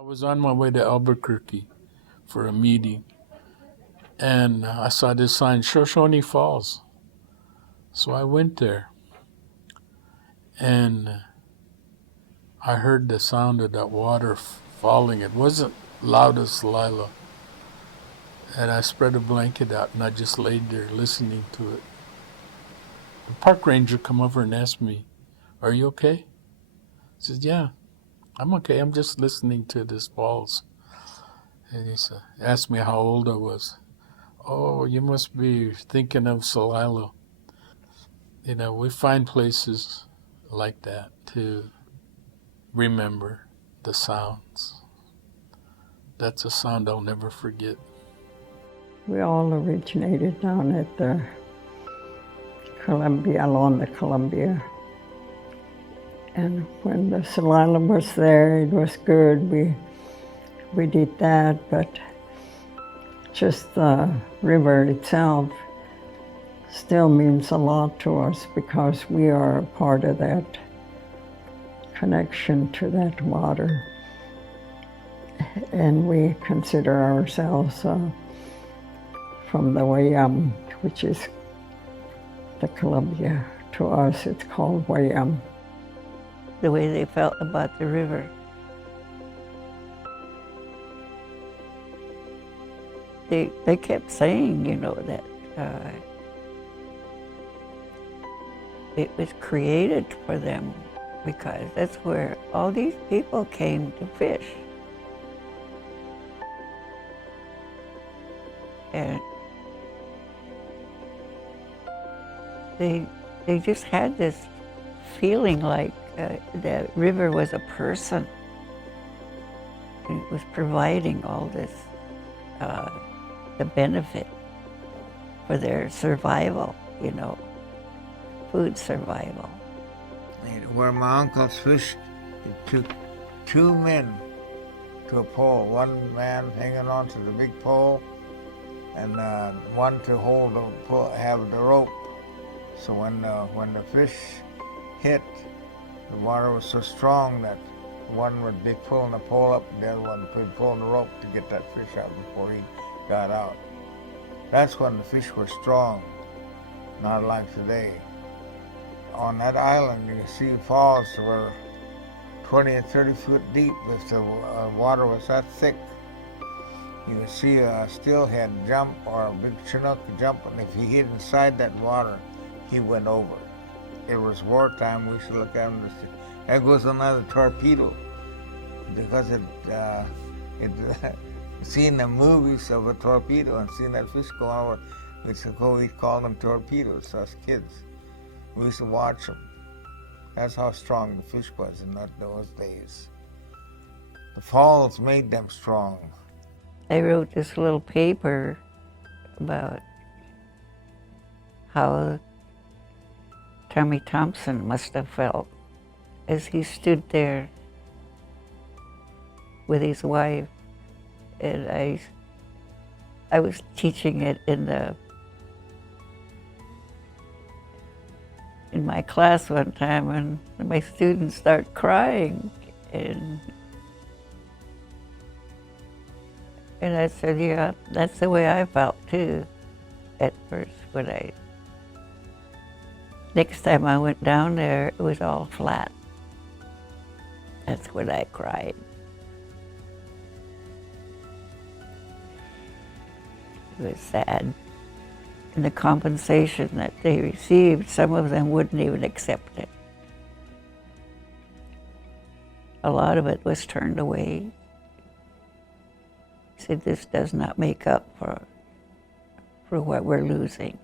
I was on my way to Albuquerque for a meeting, and I saw this sign, Shoshone Falls. So I went there, and I heard the sound of that water falling. It wasn't loud as Celilo. And I spread a blanket out, and I just laid there listening to it. The park ranger come over and asked me, "Are you okay?" I said, "Yeah, I'm okay. I'm just listening to this falls." And asked me how old I was. "Oh, you must be thinking of Celilo." We find places like that to remember the sounds. That's a sound I'll never forget. We all originated down at the Columbia, along the Columbia. And when the Celilo was there, it was good. We did that, but just the river itself still means a lot to us because we are a part of that connection to that water. And we consider ourselves from the Wayam, which is the Columbia. To us, it's called Wayam. The way they felt about the river. They kept saying, that it was created for them because that's where all these people came to fish. And they just had this feeling like the river was a person. It was providing all this, the benefit for their survival, food survival. Where my uncles fished, it took two men to a pole. One man hanging on to the big pole, and one to have the rope. So when the fish hit, the water was so strong that one would be pulling the pole up, and the other one would be pulling the rope to get that fish out before he got out. That's when the fish were strong, not like today. On that island, you can see falls that were 20 or 30 foot deep. If the water was that thick, you could see a steelhead jump or a big chinook jump, and if he hit inside that water, he went over. It was wartime. We used to look at him and say, "There goes another torpedo," because it seen the movies of a torpedo and seen that fish go over. We'd call them torpedoes, us kids. We used to watch them. That's how strong the fish was in those days. The falls made them strong. I wrote this little paper about how Tommy Thompson must have felt as he stood there with his wife. And I was teaching it in my class one time, and my students start crying, and I said, "Yeah, that's the way I felt too at first next time I went down there, it was all flat. That's when I cried." It was sad. And the compensation that they received, some of them wouldn't even accept it. A lot of it was turned away. They said, "This does not make up for what we're losing."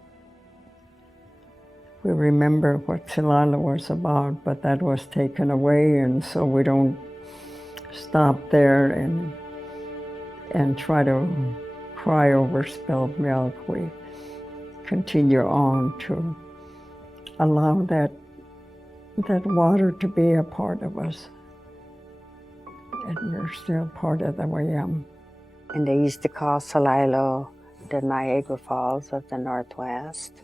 We remember what Celilo was about, but that was taken away, and so we don't stop there and try to cry over spilled milk. We continue on to allow that water to be a part of us. And we're still part of the Wayam. And they used to call Celilo the Niagara Falls of the Northwest.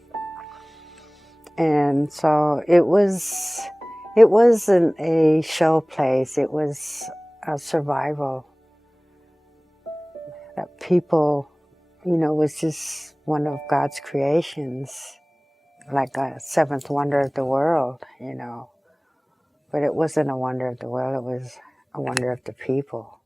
And so it wasn't a show place, it was a survival that people, was just one of God's creations, like a seventh wonder of the world. But it wasn't a wonder of the world, it was a wonder of the people.